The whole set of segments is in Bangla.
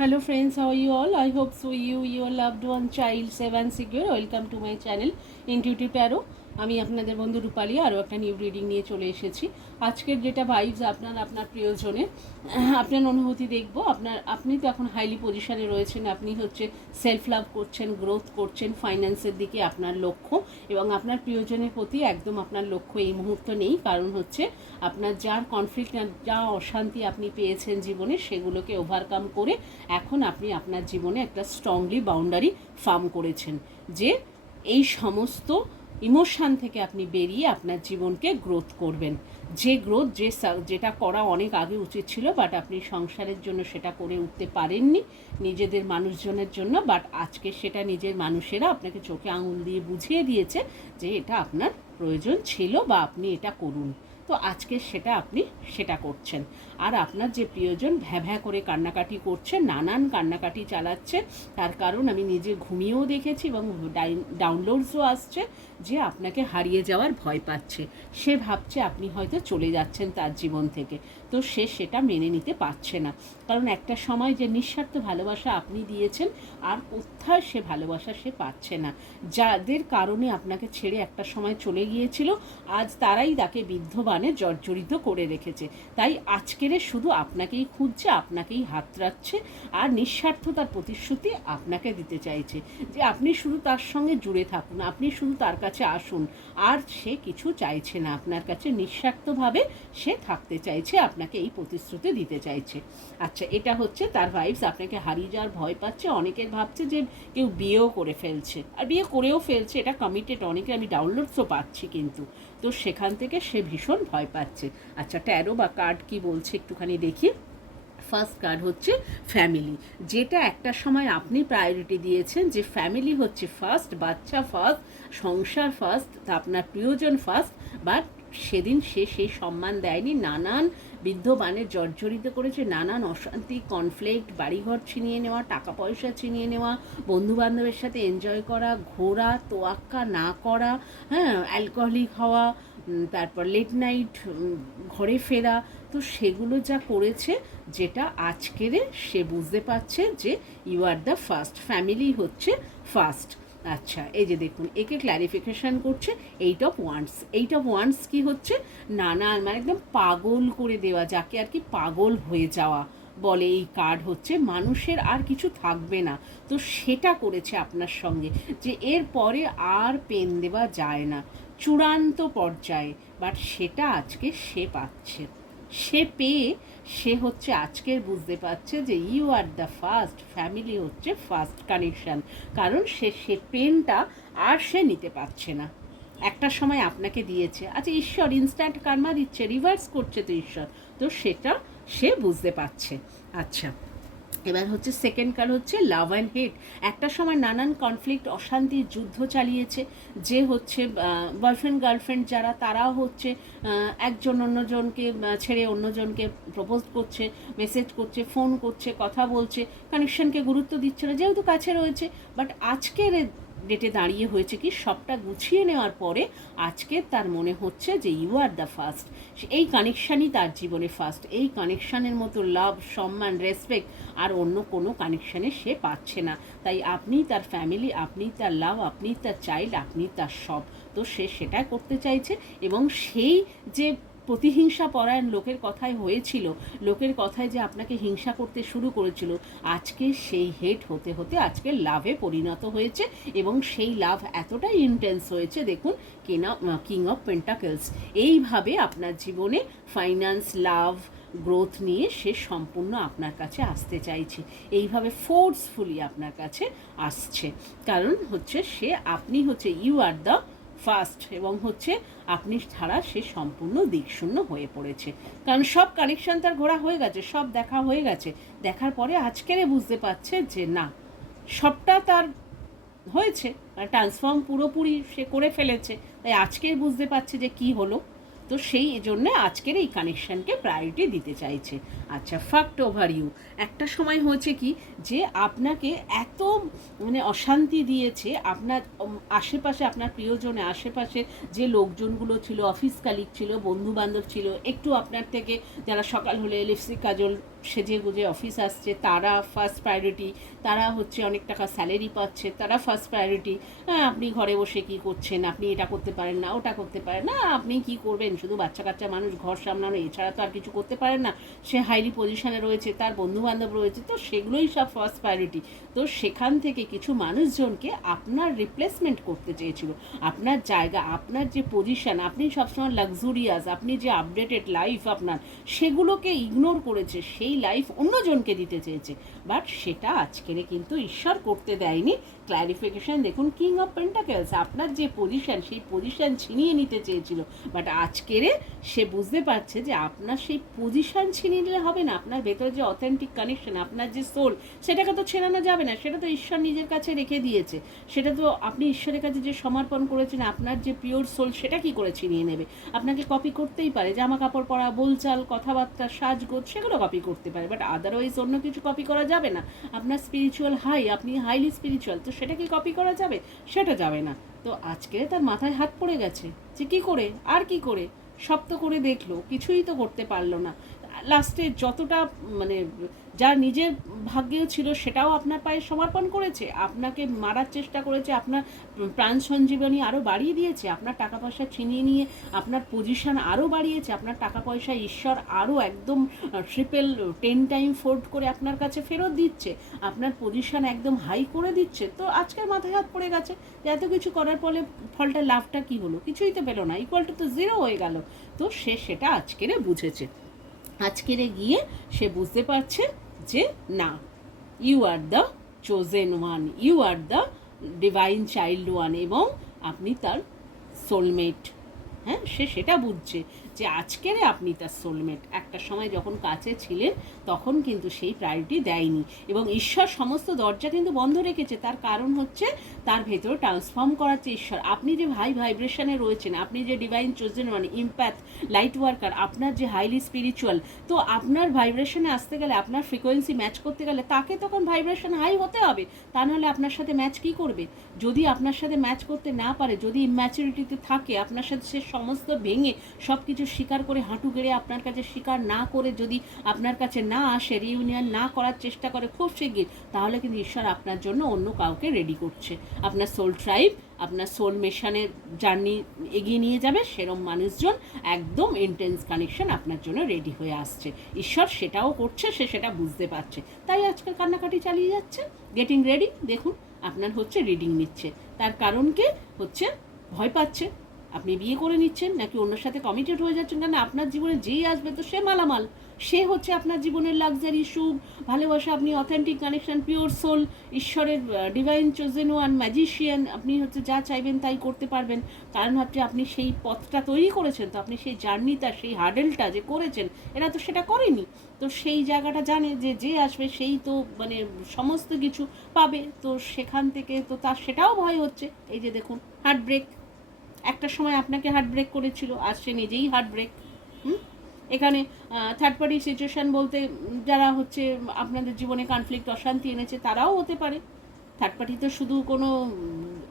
Hello friends, how are you all? I hope so you, your loved one, child, safe and secure. Welcome to my channel Intuitive Tarot. আমি আপনাদের বন্ধু রূপালী আরও একটা নিউ রিডিং নিয়ে চলে এসেছি। আজকের যেটা ভাইবস আপনার প্রিয়জনে আপনার অনুভূতি দেখব। আপনি তো এখন হাইলি পজিশনে রয়েছেন, আপনি হচ্ছে সেলফ লাভ করছেন, গ্রোথ করছেন, ফাইন্যান্সের দিকে আপনার লক্ষ্য, এবং আপনার প্রিয়জনের প্রতি একদম আপনার লক্ষ্য এই মুহূর্তে নেই। কারণ হচ্ছে আপনার যার কনফ্লিক্ট, যা অশান্তি আপনি পেয়েছেন জীবনে, সেগুলোকে ওভারকাম করে এখন আপনি আপনার জীবনে একটা স্ট্রংলি বাউন্ডারি ফার্ম করেছেন যে এই সমস্ত ইমোশান থেকে আপনি বেরিয়ে আপনার জীবনকে গ্রোথ করবেন। যে গ্রোথ যেটা করা অনেক আগে উচিত ছিল, বাট আপনি সংসারের জন্য সেটা করে উঠতে পারেননি, নিজেদের মানুষজনের জন্য, বাট আজকে সেটা নিজের মানুষেরা আপনাকে চোখে আঙুল দিয়ে বুঝিয়ে দিয়েছে যে এটা আপনার প্রয়োজন ছিল বা আপনি এটা করুন। তো আজকে আপনি সেটা করছেন। আর আপনার যে প্রিয়জন ভ্যাঁ করে কান্নাকাটি করছে, নানান কান্নাকাটি চালাচ্ছে, তার কারণ আমি নিজে ঘুমিয়েও দেখেছি এবং ডাউনলোডসও আসছে যে আপনাকে হারিয়ে যাওয়ার ভয় পাচ্ছে। সে ভাবছে আপনি হয়তো চলে যাচ্ছেন তার জীবন থেকে, তো সেটা মেনে নিতে পারছে না। কারণ একটা সময় যে নিঃস্বার্থ ভালোবাসা আপনি দিয়েছেন, আর কোথায় সে ভালোবাসা সে পাচ্ছে না। যাদের কারণে আপনাকে ছেড়ে একটা সময় চলে গিয়েছিল, আজ তারাই তাকে বিদ্ধবানে জর্জরিত করে রেখেছে। তাই আজকের শুধু আপনাকেই খুঁজছে, আপনাকেই হাতড়াচ্ছে, আর নিঃস্বার্থতার প্রতিশ্রুতি আপনাকে দিতে চাইছে যে আপনি শুধু তার সঙ্গে জুড়ে থাকুন, আপনি শুধু তার কাছে আসুন। আর সে কিছু চাইছে না আপনার কাছে, নিঃস্বার্থভাবে সে থাকতে চাইছে, আপনাকে এই প্রতিশ্রুতি দিতে চাইছে। আচ্ছা, এটা হচ্ছে তার ভাইবস। আপনাকে হারিয়ে যাওয়ার ভয় পাচ্ছে। অনেকের ভাবছে যে কেউ বিয়েও করে ফেলছে, আর বিয়ে করেও ফেলছে, এটা কমিটেড। অনেকে আমি ডাউনলোডসও পাচ্ছি কিন্তু। তো সেখান থেকে সে ভীষণ ভয় পাচ্ছে। আচ্ছা, ট্যারো বা কার্ড কি বলছে একটুখানি দেখি। ফার্স্ট কার্ড হচ্ছে ফ্যামিলি, যেটা একটা সময় আপনি প্রায়োরিটি দিয়েছেন, যে ফ্যামিলি হচ্ছে ফার্স্ট, বাচ্চা ফার্স্ট, সংসার ফার্স্ট, আপনার প্রিয়জন ফার্স্ট, বাট সেদিন সে সেই সম্মান দেয়নি। নানান বিদ্ধবানে জর্জরিত করেছে, নানান অশান্তি, কনফ্লিক্ট, বাড়িঘর ছিনিয়ে নেওয়া, টাকা পয়সা ছিনিয়ে নেওয়া, বন্ধুবান্ধবের সাথে এনজয় করা, ঘোরা, তোয়াক্কা না করা, হ্যাঁ, অ্যালকোহলিক হওয়া, তারপর লেট নাইট ঘরে ফেরা। তো সেগুলো যা করেছে, যেটা আজকের সে বুঝতে পারছে যে you are the first, family হচ্ছে ফার্স্ট। আচ্ছা, এই যে দেখুন, একে ক্ল্যারিফিকেশান করছে eight of ones. Eight of ones কী হচ্ছে? মানে একদম পাগল করে দেওয়া, যাকে আর কি পাগল হয়ে যাওয়া বলে এই কার্ড হচ্ছে। মানুষের আর কিছু থাকবে না, তো সেটা করেছে আপনার সঙ্গে, যে এর পরে আর পেন দেওয়া যায় না, চূড়ান্ত পর্যায়ে। বাট সেটা আজকে সে পাচ্ছে, সে পেয়ে সে হচ্ছে আজকের বুঝতে পারছে যে you are the first, family হচ্ছে ফার্স্ট কানেকশান। কারণ সে পেনটা আর সে নিতে পারছে না। একটা সময় আপনাকে দিয়েছে, আচ্ছা ঈশ্বর ইনস্ট্যান্ট কার্মা দিচ্ছে, রিভার্স করছে তো ঈশ্বর, তো সেটা সে বুঝতে পারছে। আচ্ছা, এবার হচ্ছে সেকেন্ড কার্ড হচ্ছে লাভ অ্যান্ড হেট। একটা সময় নানান কনফ্লিক্ট, অশান্তির যুদ্ধ চালিয়েছে, যে হচ্ছে বয়ফ্রেন্ড গার্লফ্রেন্ড যারা, তারাও হচ্ছে একজন অন্যজনকে ছেড়ে অন্যজনকে প্রপোজ করছে, মেসেজ করছে, ফোন করছে, কথা বলছে, কানেকশনকে গুরুত্ব দিচ্ছে না যেহেতু কাছে রয়েছে। বাট আজকের ডেটে দাঁড়িয়ে হয়েছে কি, সবটা গুছিয়ে নেওয়ার পরে আজকে তার মনে হচ্ছে যে ইউ আর দ্য ফার্স্ট, এই কানেকশানই তার জীবনে ফার্স্ট। এই কানেকশানের মতো লাভ, সম্মান, রেসপেক্ট আর অন্য কোনো কানেকশানে সে পাচ্ছে না। তাই আপনি তার ফ্যামিলি, আপনি তার লাভ, আপনি তার চাইল্ড, আপনি তার সব। তো সে সেটা করতে চাইছে, এবং সেই যে প্রতিহিংসা পরায়ণ লোকের কথায় হয়েছিল, লোকের কথায় যে আপনাকে হিংসা করতে শুরু করেছিল, আজকে সেই হেট হতে হতে আজকে লাভে পরিণত হয়েছে। এবং সেই লাভ এতটাই ইন্টেন্স হয়েছে, দেখুন, কিং অফ পেন্টাকেলস। এইভাবে আপনার জীবনে ফাইন্যান্স, লাভ, গ্রোথ নিয়ে সে সম্পূর্ণ আপনার কাছে আসতে চাইছে, এইভাবে ফোর্সফুলি আপনার কাছে আসছে। কারণ হচ্ছে আপনি হচ্ছে ইউ আর দ্য ফার্স্ট, এবং হচ্ছে আপনি ছাড়া সে সম্পূর্ণ দিকশূন্য হয়ে পড়েছে। কারণ সব কানেকশান তার ঘোরা হয়ে গেছে, সব দেখা হয়ে গেছে। দেখার পরে আজকেরে বুঝতে পারছে যে না, সবটা তার হয়েছে, ট্রান্সফর্ম পুরোপুরি সে করে ফেলেছে। তাই আজকের বুঝতে পারছে যে কি হলো, তো সেই জন্যে আজকের এই কানেকশানকে প্রায়োরিটি দিতে চাইছে। আচ্ছা, ফাক্ট ওভার ইউ। একটা সময় হয়েছে কি, যে আপনাকে এত অশান্তি দিয়েছে, আপনার আশেপাশে, আপনার প্রিয়জনে আশেপাশে যে লোকজনগুলো ছিল, অফিস কালিগ ছিল, বন্ধুবান্ধব ছিল, একটু আপনার থেকে যারা সকাল হলে লিপস্টিক, কাজল সেজে গুজে অফিস আসছে, তারা ফার্স্ট প্রায়োরিটি, তারা হচ্ছে অনেক টাকা স্যালারি পাচ্ছে, তারা ফার্স্ট প্রায়োরিটি। হ্যাঁ, আপনি ঘরে বসে কি করছেন, আপনি এটা করতে পারেন না, ওটা করতে পারেন না, আপনি কি করবেন, শুধু বাচ্চা কাচ্চা মানুষ, ঘর সামলানো, এছাড়া তো আর কিছু করতে পারেন না। সে হাইলি পজিশনে রয়েছে, তার বন্ধুবান্ধব রয়েছে, তো সেগুলোই সব ফার্স্ট প্রায়োরিটি। তো সেখান থেকে কিছু মানুষজনকে আপনার রিপ্লেসমেন্ট করতে চেয়েছিল, আপনার জায়গা, আপনার যে পজিশন, আপনি সবসময় লাক্সুরিয়াস, আপনি যে আপডেটেড লাইফ আপনার, সেগুলোকে ইগনোর করেছে, সেই লাইফ অন্যজনকে দিতে চেয়েছে। বাট সেটা আজকের কিন্তু ঈশ্বর করতে দেয়নি। ক্ল্যারিফিকেশন দেখুন, কিং অফ পেন্টাকেলস, আপনার যে পজিশন, সেই পজিশন ছিনিয়ে নিতে চেয়েছিল। বাট আজকের সে বুঝতে পারছে যে আপনার সেই পজিশন ছিনিয়ে নিলে হবে না, আপনার ভেতরে যে অথেন্টিক কানেকশন, আপনার যে সোল, সেটাকে তো ছেড়ানো যাবে না, সেটা তো ঈশ্বর নিজের কাছে রেখে দিয়েছে। সেটা তো আপনি ঈশ্বরের কাছে যে সমর্পণ করেছেন, আপনার যে পিওর সোল, সেটা কি করে ছিনিয়ে নেবে? আপনাকে কপি করতেই পারে, জামা কাপড় পরা, বোলচাল, কথাবার্তা, সাজগোজ, সেগুলো কপি করতে পারে, বাট আদারওয়াইজ অন্য কিছু কপি করা যাবে না। আপনার স্পিরিচুয়াল হাই, আপনি হাইলি স্পিরিচুয়াল, তো সেটা কি কপি করা যাবে? সেটা যাবে না। তো আজকে তার মাথায় হাত পড়ে গেছে যে কী করে, আর কি করে, সব তো করে দেখলো, কিছুই তো করতে পারলো না। লাস্টে যতটা মানে যা নিজের ভাগ্যেও ছিল, সেটাও আপনার পায়ে সমর্পণ করেছে, আপনাকে মারার চেষ্টা করেছে, আপনার প্রাণ সঞ্জীবনী আরও বাড়িয়ে দিয়েছে, আপনার টাকা পয়সা ছিনিয়ে নিয়ে আপনার পজিশন আরও বাড়িয়েছে, আপনার টাকা পয়সা ঈশ্বর আরও একদম 10 টাইম ফোল্ড করে আপনার কাছে ফেরত দিচ্ছে, আপনার পজিশন একদম হাই করে দিচ্ছে। তো আজকের মাথায় হাত পড়ে গেছে যে এত কিছু করার ফলে ফলটা, লাভটা কী হলো? কিছুই তো পেলো না, ইকুয়াল টু তো 0 হয়ে গেল। তো সে সেটা আজকেরে বুঝেছে। আজকেরে গিয়ে সে বুঝতে পারছে যে না, you are the chosen one, you are the divine child one, এবং আপনি তার সোলমেট। হ্যাঁ, সে সেটা বুঝছে যে আজকের আপনি তার সোলমেট। একটা সময় যখন কাছে ছিলেন, তখন কিন্তু সেই প্রায়োরিটি দেয়নি, এবং ঈশ্বর সমস্ত দরজা কিন্তু বন্ধ রেখেছে। তার কারণ হচ্ছে তার ভেতরে ট্রান্সফর্ম করাচ্ছে ঈশ্বর। আপনি যে হাই ভাইব্রেশনে রয়েছেন, আপনি যে divine chosen one, empath, light worker, আপনার যে হাইলি স্পিরিচুয়াল, তো আপনার ভাইব্রেশনে আসতে গেলে, আপনার ফ্রিকোয়েন্সি ম্যাচ করতে গেলে, তাকে তখন ভাইব্রেশন হাই হতে হবে। তা নাহলে আপনার সাথে ম্যাচ কী করবে? যদি আপনার সাথে ম্যাচ করতে না পারে, যদি ইম্যাচুরিটিতে থাকে, আপনার সাথে সে সমস্ত ভেঙে সব কিছু স্বীকার করে, হাঁটু গেড়ে আপনার কাছে স্বীকার না করে, যদি আপনার কাছে না আসে, রিইউনিয়ন না করার চেষ্টা করে খুব শিগগির, তাহলে কিন্তু ঈশ্বর আপনার জন্য অন্য কাউকে রেডি করছে। আপনার সোল ট্রাইব, আপনার সোল মেশানের জার্নি এগিয়ে নিয়ে যাবে, সেরম মানুষজন একদম ইন্টেন্স কানেকশন আপনার জন্য রেডি হয়ে আসছে। ঈশ্বর সেটাও করছে, সে সেটা বুঝতে পারছে, তাই আজকাল কান্নাকাটি চালিয়ে যাচ্ছে। গেটিং রেডি, দেখুন আপনার হচ্ছে রিডিং নিচ্ছে। তার কারণ কি হচ্ছে? ভয় পাচ্ছে। আপনি বিয়ে করে নিচ্ছেন নাকি অন্যের সাথে কমিটেড হয়ে যাচ্ছেন, কারণ আপনার জীবনে যেই আসবে তো সে মালামাল, সে হচ্ছে আপনার জীবনের লাক্সারি, সুখ, ভালোবাসা, আপনি অথেন্টিক কানেকশন, পিওর সোল, ঈশ্বরের ডিভাইন চোজেন ওয়ান, ম্যাজিশিয়ান, আপনি হচ্ছে যা চাইবেন তাই করতে পারবেন। কারণ হচ্ছে আপনি সেই পথটা তৈরি করেছেন, তো আপনি সেই জার্নিটা, সেই হার্ডেলটা যে করেছেন, এরা তো সেটা করেনি। তো সেই জায়গাটা জানে যে যে আসবে সেই তো মানে সমস্ত কিছু পাবে, তো সেখান থেকে তো তার সেটাও ভয় হচ্ছে। এই যে দেখুন, হার্ট ব্রেক, একটা সময় আপনাকে হার্ট ব্রেক করেছিল, আজ সে নিজেই হার্ট ব্রেক। এখানে থার্ড পার্টি সিচুয়েশান বলতে যারা হচ্ছে আপনাদের জীবনে কনফ্লিক্ট, অশান্তি এনেছে, তারাও হতে পারে। থার্ড পার্টি তো শুধু কোনো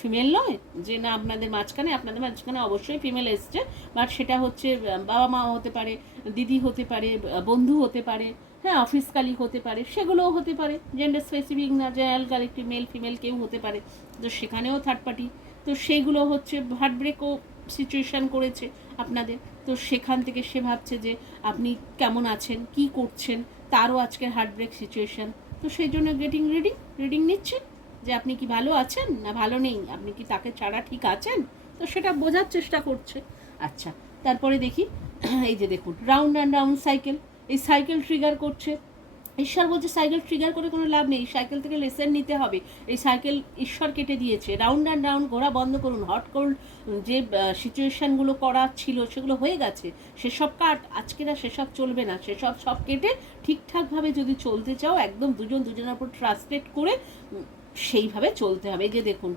ফিমেল নয় যে না আপনাদের মাঝখানে অবশ্যই ফিমেল এসছে, বাট সেটা হচ্ছে বাবা মা হতে পারে, দিদি হতে পারে, বন্ধু হতে পারে, হ্যাঁ, অফিস কালিগ হতে পারে, সেগুলোও হতে পারে, জেন্ডার স্পেসিফিক না, জেনারেল কালেক্টিভ, মেল ফিমেল কেউ হতে পারে। তো সেখানেও থার্ড পার্টি, তো সেইগুলো হচ্ছে হার্ট ব্রেকও সিচুয়েশান করেছে আপনাদের। তো সেখান থেকে সে ভাবছে যে আপনি কেমন আছেন, কি করছেন, তারও আজকের হার্ট ব্রেক সিচুয়েশান। তো সেই জন্য গেটিং রিডিং নিচ্ছেন যে আপনি কি ভালো আছেন না ভালো নেই, আপনি কি তাকে ছাড়া ঠিক আছেন, তো সেটা বোঝার চেষ্টা করছে। আচ্ছা, তারপরে দেখি, এই যে দেখুন, রাউন্ড অ্যান্ড রাউন্ড সাইকেল, এই সাইকেল ট্রিগার করছে। ঈশ্বর বলছে সাইকেল ট্রিগার করে কোনো লাভ নেই, সাইকেল থেকে লেসন নিতে হবে। এই সাইকেল ঈশ্বর কেটে দিয়েছে, রাউন্ড অ্যান্ড রাউন্ড ঘোরা বন্ধ করুন। হট কোল্ড যে সিচুয়েশানগুলো করা ছিল সেগুলো হয়ে গেছে, সেসব কাট, আজকেরা সেসব চলবে না, সেসব সব কেটে ঠিকঠাকভাবে যদি চলতে চাও, একদম দুজন দুজনের উপর ট্রাস্টেড করে সেইভাবে চলতে হবে। যে দেখুন,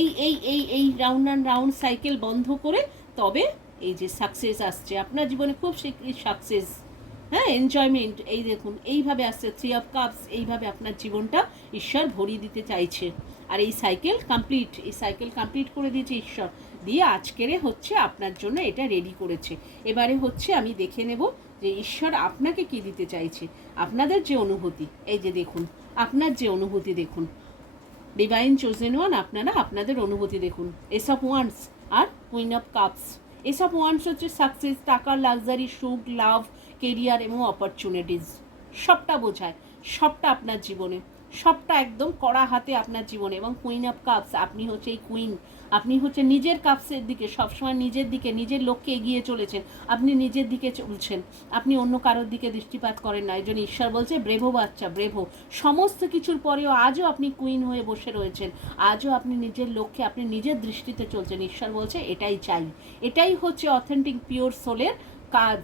এই এই এই এই রাউন্ড অ্যান্ড রাউন্ড সাইকেল বন্ধ করে তবে এই যে সাকসেস আসছে আপনার জীবনে, খুব শীঘ্রই সাকসেস, হ্যাঁ, এনজয়মেন্ট। এই দেখুন, এইভাবে আসছে 3 অফ কাপস, এইভাবে আপনার জীবনটা ঈশ্বর ভরিয়ে দিতে চাইছে। আর এই সাইকেল কমপ্লিট করে দিয়েছে ঈশ্বর, দিয়ে আজকেরে হচ্ছে আপনার জন্য এটা রেডি করেছে। এবারে হচ্ছে আমি দেখে নেব যে ঈশ্বর আপনাকে কি দিতে চাইছে, আপনাদের যে অনুভূতি, এই যে দেখুন আপনার যে অনুভূতি দেখুন, ডিভাইন চোজেন ওয়ান, আপনারা আপনাদের অনুভূতি দেখুন। এস অফ ওয়ান্স আর queen of cups. Ace of wands হচ্ছে সাকসেস, টাকা, লাক্সারি, সুখ, লাভ, কেরিয়ার এবং অপরচুনিটিস, সবটা বোঝায়, সবটা আপনার জীবনে, সবটা একদম কড়া হাতে আপনার জীবনে। এবং কুইন অফ কাপস, আপনি হচ্ছে এই কুইন, আপনি হচ্ছে নিজের কাপসের দিকে সবসময়, নিজের দিকে, নিজের লক্ষ্যে এগিয়ে চলেছেন, আপনি নিজের দিকে চলছেন, আপনি অন্য কারোর দিকে দৃষ্টিপাত করেন না। এই জন্য ঈশ্বর বলছে ব্রেভো বাচ্চা, ব্রেভো। সমস্ত কিছুর পরেও আজও আপনি কুইন হয়ে বসে রয়েছেন, আজও আপনি নিজের লক্ষ্যে, আপনি নিজের দৃষ্টিতে চলছেন। ঈশ্বর বলছে এটাই চাই, এটাই হচ্ছে অথেন্টিক পিওর সোলের কাজ।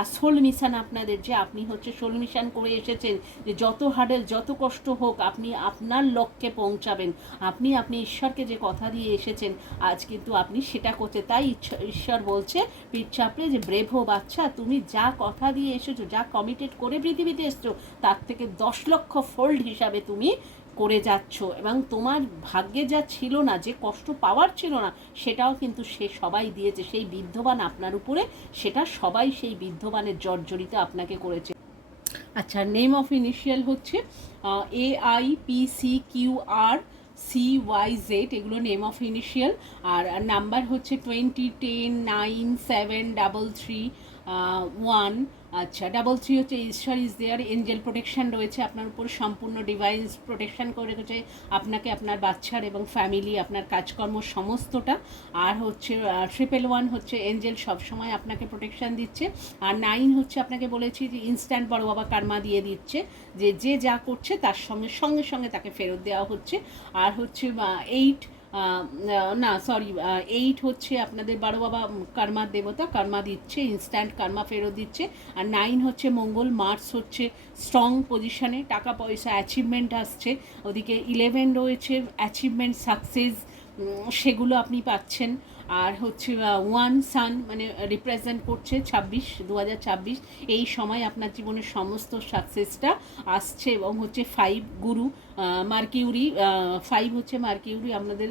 আর সোল মিশন আপনাদের, যে আপনি হচ্ছে সোল মিশন করে এসেছেন, যে যত হার্ডেল, যত কষ্ট হোক, আপনি আপনার লক্ষ্যে পৌঁছাবেন। আপনি ঈশ্বরকে যে কথা দিয়ে এসেছেন, আজ কিন্তু আপনি সেটা করছে। তাই ঈশ্বর বলছে পিঠ চাপড়ে যে ব্রেভো বাচ্চা, তুমি যা কথা দিয়ে এসেছো, যা কমিটেড করে পৃথিবীতে এসছো, তার থেকে 10 লক্ষ ফোল্ড হিসাবে তুমি করে যাচ্ছ। এবং তোমার ভাগ্যে যা ছিল না, যে কষ্ট পাওয়ার ছিল না, সেটাও কিন্তু সে সবাই দিয়েছে। সেই বিদ্ধবান আপনার উপরে, সেটা সবাই সেই বিদ্ধবানের জর্জরিত আপনাকে করেছে। আচ্ছা, নেম অফ ইনিশিয়াল হচ্ছে AIPCQRCYZ, এগুলো নেম অফ ইনিশিয়াল। আর নাম্বার হচ্ছে 20, 10, 9, 7, 3, 1। আচ্ছা, 3 হচ্ছে ঈশ্বর ইজ দেয়ার, এঞ্জেল প্রোটেকশন রয়েছে আপনার উপর, সম্পূর্ণ ডিভাইন প্রোটেকশন করে রেখেছে আপনাকে, আপনার বাচ্চার এবং ফ্যামিলি, আপনার কাজকর্ম সমস্তটা। আর হচ্ছে 111 হচ্ছে এঞ্জেল সবসময় আপনাকে প্রোটেকশন দিচ্ছে। আর 9 হচ্ছে আপনাকে বলেছি যে ইনস্ট্যান্ট বড় বাবা কার্মা দিয়ে দিচ্ছে, যে যে যা করছে তার সঙ্গে সঙ্গে সঙ্গে তাকে ফেরত দেওয়া হচ্ছে। আর হচ্ছে 8 হচ্ছে আপনাদের বারো বাবা কর্মার দেবতা, কর্মা দিচ্ছে, ইনস্ট্যান্ট কর্মা ফেরত দিচ্ছে। আর 9 হচ্ছে মঙ্গল, মার্স হচ্ছে স্ট্রং পজিশনে, টাকা পয়সা অ্যাচিভমেন্ট আসছে। ওদিকে 11 রয়েছে অ্যাচিভমেন্ট, সাকসেস, সেগুলো আপনি পাচ্ছেন। আর হচ্ছে 1 সান, মানে রিপ্রেজেন্ট করছে 2026, এই সময় আপনার জীবনের সমস্ত সাকসেসটা আসছে। এবং হচ্ছে 5 গুরু, মার্কিউরি, 5 হচ্ছে মার্কিউরি, আপনাদের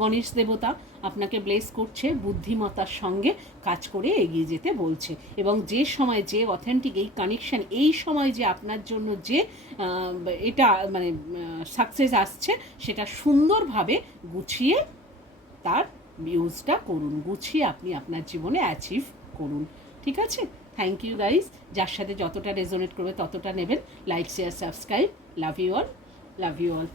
গণেশ দেবতা আপনাকে ব্লেস করছে, বুদ্ধিমত্তার সঙ্গে কাজ করে এগিয়ে যেতে বলছে। এবং যে সময়, যে অথেন্টিক এই কানেকশান, এই সময় যে আপনার জন্য যে এটা মানে সাকসেস আসছে, সেটা সুন্দরভাবে গুছিয়ে তার ইউজটা করুন, গুছিয়ে আপনি আপনার জীবনে অ্যাচিভ করুন। ঠিক আছে? Thank you guys. যার সাথে যতটা রেজোনেট করবে ততটা নেবেন। Like, share, subscribe. Love you all, love you all.